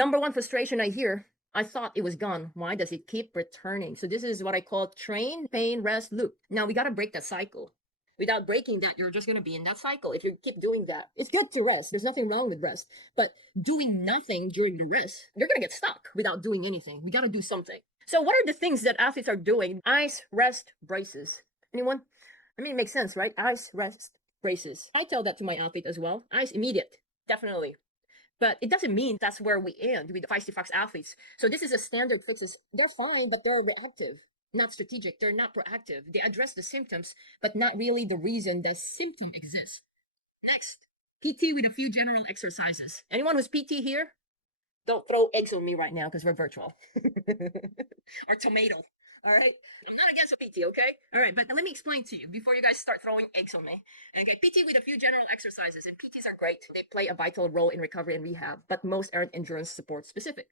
Number one frustration I hear, I thought it was gone. Why does it keep returning? So this is what I call train, pain, rest, loop. Now we got to break that cycle. Without breaking that, you're just going to be in that cycle. If you keep doing that, it's good to rest. There's nothing wrong with rest. But doing nothing during the rest, you're going to get stuck without doing anything. We got to do something. So what are the things that athletes are doing? Ice, rest, braces. Anyone? I mean, it makes sense, right? Ice, rest, braces. I tell that to my athlete as well. Ice, immediate. Definitely. But it doesn't mean that's where we end with the Feisty Fox athletes. So this is a standard fixes. They're fine, but they're reactive, not strategic. They're not proactive. They address the symptoms, but not really the reason the symptom exists. Next, PT with a few general exercises. Anyone who's PT here? Don't throw eggs on me right now because we're virtual. Or tomato. All right. I'm not against a PT, okay? All right, but let me explain to you before you guys start throwing eggs on me. Okay, PT with a few general exercises, and PTs are great. They play a vital role in recovery and rehab, but most aren't endurance support specific.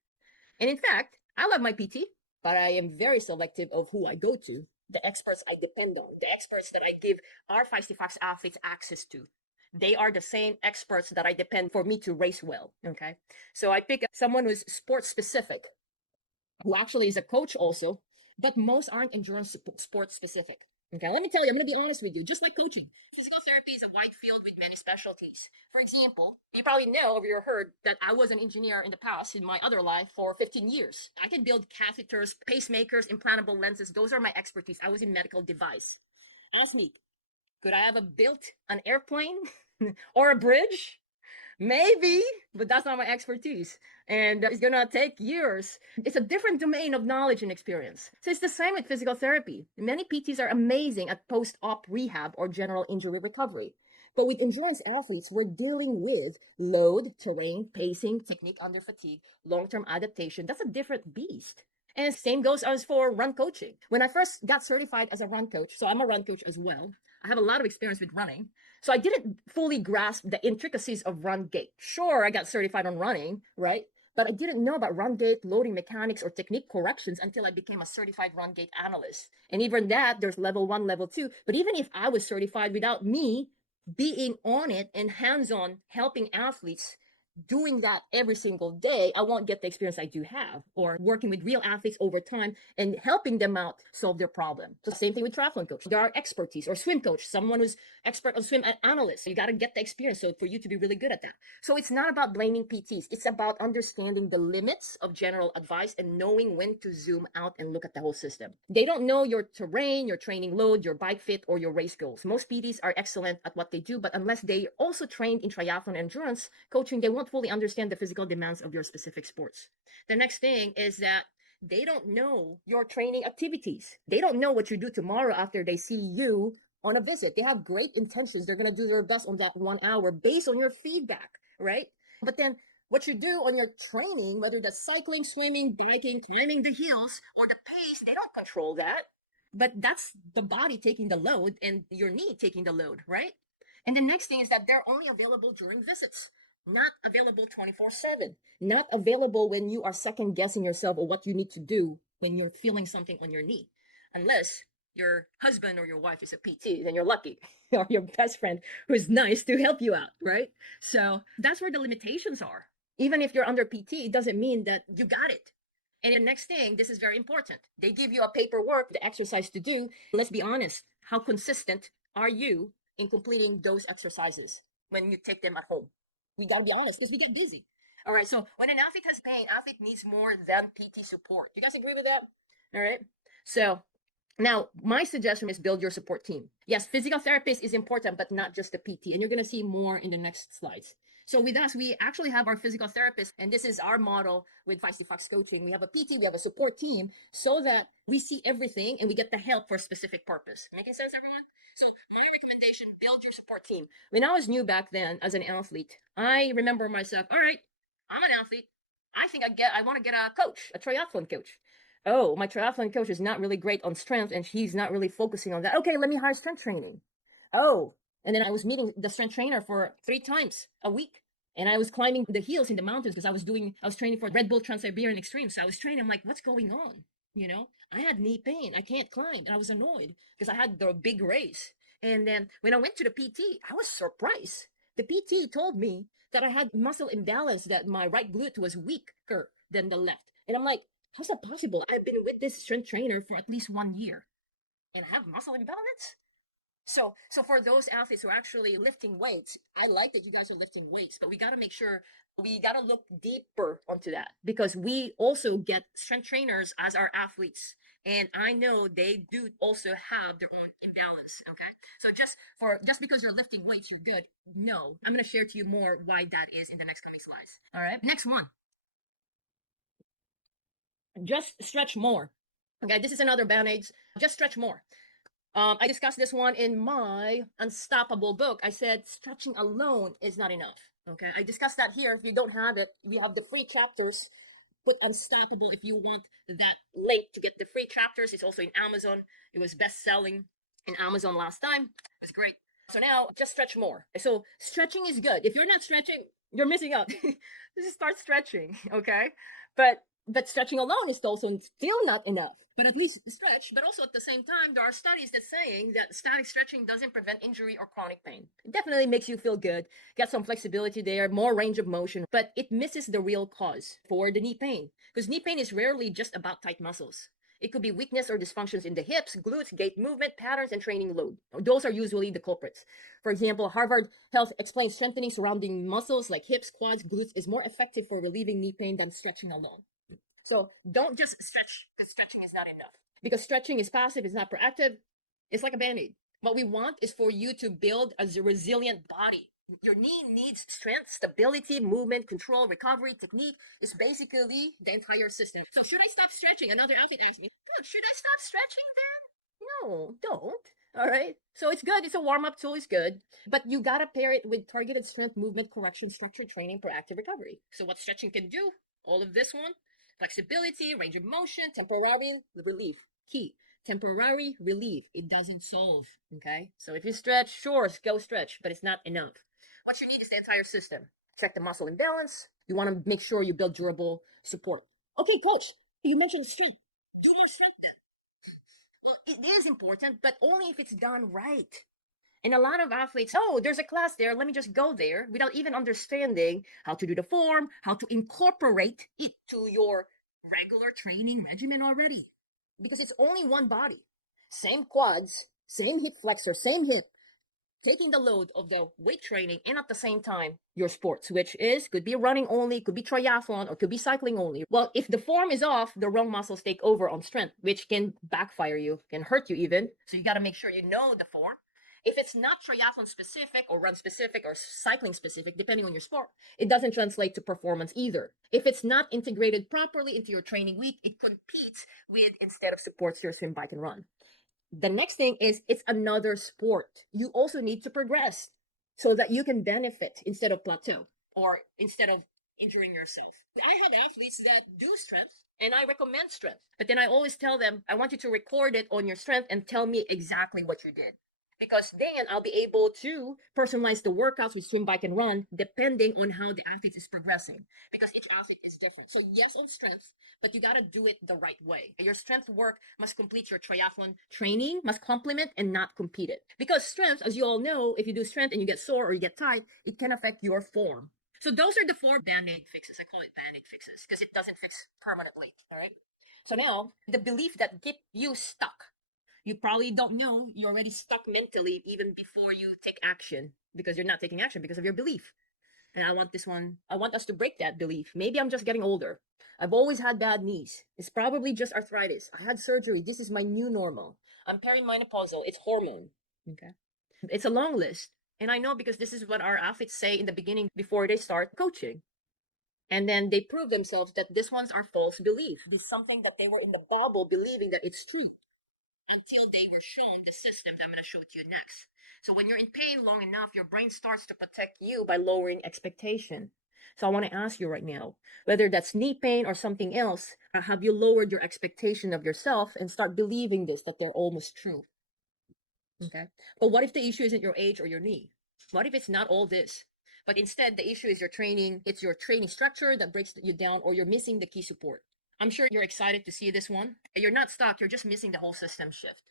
And in fact, I love my PT, but I am very selective of who I go to, the experts I depend on, the experts that I give our Feisty Fox athletes access to. They are the same experts that I depend for me to race well. Okay. So I pick someone who's sports specific, who actually is a coach also, but most aren't endurance sport specific. Okay, let me tell you, I'm going to be honest with you. Just like coaching, physical therapy is a wide field with many specialties. For example, you probably know or you heard that I was an engineer in the past in my other life for 15 years. I can build catheters, pacemakers, implantable lenses. Those are my expertise. I was in medical device. Ask me, could I have built an airplane or a bridge? Maybe, but that's not my expertise. And it's going to take years. It's a different domain of knowledge and experience. So it's the same with physical therapy. Many PTs are amazing at post-op rehab or general injury recovery. But with endurance athletes, we're dealing with load, terrain, pacing, technique under fatigue, long-term adaptation. That's a different beast. And same goes as for run coaching. When I first got certified as a run coach, so I'm a run coach as well. I have a lot of experience with running. So I didn't fully grasp the intricacies of run gait. Sure, I got certified on running, right? But I didn't know about run gait, loading mechanics, or technique corrections until I became a certified run gait analyst. And even that, there's level 1, level 2. But even if I was certified without me being on it and hands-on helping athletes, doing that every single day, I won't get the experience I do have, or working with real athletes over time and helping them out solve their problem. So same thing with triathlon coach. There are expertise, or swim coach, someone who's expert on swim analyst. So you got to get the experience so for you to be really good at that. So it's not about blaming PTs. It's about understanding the limits of general advice and knowing when to zoom out and look at the whole system. They don't know your terrain, your training load, your bike fit, or your race goals. Most PTs are excellent at what they do, but unless they also trained in triathlon endurance coaching, they won't fully understand the physical demands of your specific sports. The next thing is that they don't know your training activities. They don't know what you do tomorrow after they see you on a visit. They have great intentions. They're going to do their best on that 1 hour based on your feedback, right? But then what you do on your training, whether that's cycling, swimming, biking, climbing the hills, or the pace, they don't control that. But that's the body taking the load and your knee taking the load, right? And the next thing is that they're only available during visits, not available 24/7, not available when you are second guessing yourself or what you need to do when you're feeling something on your knee. Unless your husband or your wife is a PT, then you're lucky, or your best friend who's nice to help you out, right? So that's where the limitations are. Even if you're under PT, it doesn't mean that you got it. And the next thing, this is very important. They give you a paperwork, the exercise to do. Let's be honest. How consistent are you in completing those exercises when you take them at home? We got to be honest because we get busy. All right. So when an athlete has pain, athlete needs more than PT support. You guys agree with that? All right. So now, my suggestion is build your support team. Yes, physical therapist is important, but not just the PT. And you're going to see more in the next slides. So with us, we actually have our physical therapist, and this is our model with Feistyfox Coaching. We have a PT, we have a support team, so that we see everything and we get the help for a specific purpose. Making sense, everyone? So my recommendation, build your support team. When I was new back then as an athlete, I remember myself, all right, I'm an athlete. I want to get a coach, a triathlon coach. Oh, my triathlon coach is not really great on strength and he's not really focusing on that. Okay, let me hire strength training. Oh, and then I was meeting the strength trainer for 3 times a week. And I was climbing the hills in the mountains because I was training for Red Bull Trans-Siberian Extreme. So I was training, I'm like, what's going on? You know, I had knee pain. I can't climb. And I was annoyed because I had the big race. And then when I went to the PT, I was surprised. The PT told me that I had muscle imbalance, that my right glute was weaker than the left. And I'm like, how's that possible? I've been with this strength trainer for at least 1 year and I have muscle imbalance. So for those athletes who are actually lifting weights, I like that you guys are lifting weights, but we got to make sure we got to look deeper onto that, because we also get strength trainers as our athletes. And I know they do also have their own imbalance. Okay. So just because you're lifting weights, you're good. No, I'm going to share to you more why that is in the next coming slides. All right. Next one. Just stretch more. Okay. This is another band-aids. Just stretch more. I discussed this one in my Unstoppable book. I said stretching alone is not enough. Okay, I discussed that here. If you don't have it, we have the free chapters. Put Unstoppable if you want that link to get the free chapters. It's also in Amazon. It was best selling in Amazon last time. It was great. So now just stretch more. So stretching is good. If you're not stretching, you're missing out. Just start stretching, okay? But stretching alone is also still not enough. But at least stretch. But also at the same time, there are studies that saying that static stretching doesn't prevent injury or chronic pain. It definitely makes you feel good, get some flexibility there, more range of motion, but it misses the real cause for the knee pain. Because knee pain is rarely just about tight muscles. It could be weakness or dysfunctions in the hips, glutes, gait movement patterns, and training load. Those are usually the culprits. For example, Harvard Health explains strengthening surrounding muscles like hips, quads, glutes is more effective for relieving knee pain than stretching alone. So don't just stretch, because stretching is not enough. Because stretching is passive, it's not proactive. It's like a band-aid. What we want is for you to build a resilient body. Your knee needs strength, stability, movement, control, recovery, technique. It's basically the entire system. So should I stop stretching? Another athlete asked me, dude, should I stop stretching then? No, don't. All right. So it's good. It's a warm-up tool. It's good. But you got to pair it with targeted strength, movement, correction, structured training, proactive recovery. So what stretching can do, all of this one, flexibility, range of motion, temporary relief. Key, temporary relief. It doesn't solve. Okay. So if you stretch, sure, go stretch, but it's not enough. What you need is the entire system. Check the muscle imbalance. You want to make sure you build durable support. Okay, coach, you mentioned strength. Do more strength then. Well, it is important, but only if it's done right. And a lot of athletes, oh, there's a class there, let me just go there, without even understanding how to do the form, how to incorporate it to your regular training regimen already. Because it's only one body. Same quads, same hip flexor, same hip, taking the load of the weight training and at the same time your sports, which is could be running only, could be triathlon, or could be cycling only. Well, if the form is off, the wrong muscles take over on strength, which can backfire you, can hurt you even. So you got to make sure you know the form. If it's not triathlon specific or run specific or cycling specific, depending on your sport, it doesn't translate to performance either. If it's not integrated properly into your training week, it competes with instead of supports your swim, bike, and run. The next thing is it's another sport. You also need to progress so that you can benefit instead of plateau or instead of injuring yourself. I have athletes that do strength and I recommend strength, but then I always tell them, I want you to record it on your strength and tell me exactly what you did. Because then I'll be able to personalize the workouts with swim, bike, and run depending on how the athlete is progressing. Because each athlete is different. So yes, on strength, but you got to do it the right way. Your strength work must complete your triathlon training, must complement and not compete it. Because strength, as you all know, if you do strength and you get sore or you get tight, it can affect your form. So those are the 4 band-aid fixes. I call it band-aid fixes because it doesn't fix permanently. All right. So now the belief that get you stuck. You probably don't know you're already stuck mentally even before you take action, because you're not taking action because of your belief. And I want us to break that belief. Maybe I'm just getting older. I've always had bad knees. It's probably just arthritis. I had surgery. This is my new normal. I'm perimenopausal. It's hormone. Okay. It's a long list. And I know because this is what our athletes say in the beginning before they start coaching. And then they prove themselves that these ones are false beliefs. It's something that they were in the bubble believing that it's true until they were shown the system that I'm going to show to you next. So when you're in pain long enough, your brain starts to protect you by lowering expectation. So I want to ask you right now, whether that's knee pain or something else, have you lowered your expectation of yourself and start believing this, that they're almost true? Okay. But what if the issue isn't your age or your knee? What if it's not all this? But instead, the issue is your training. It's your training structure that breaks you down, or you're missing the key support. I'm sure you're excited to see this one. You're not stuck. You're just missing the whole system shift.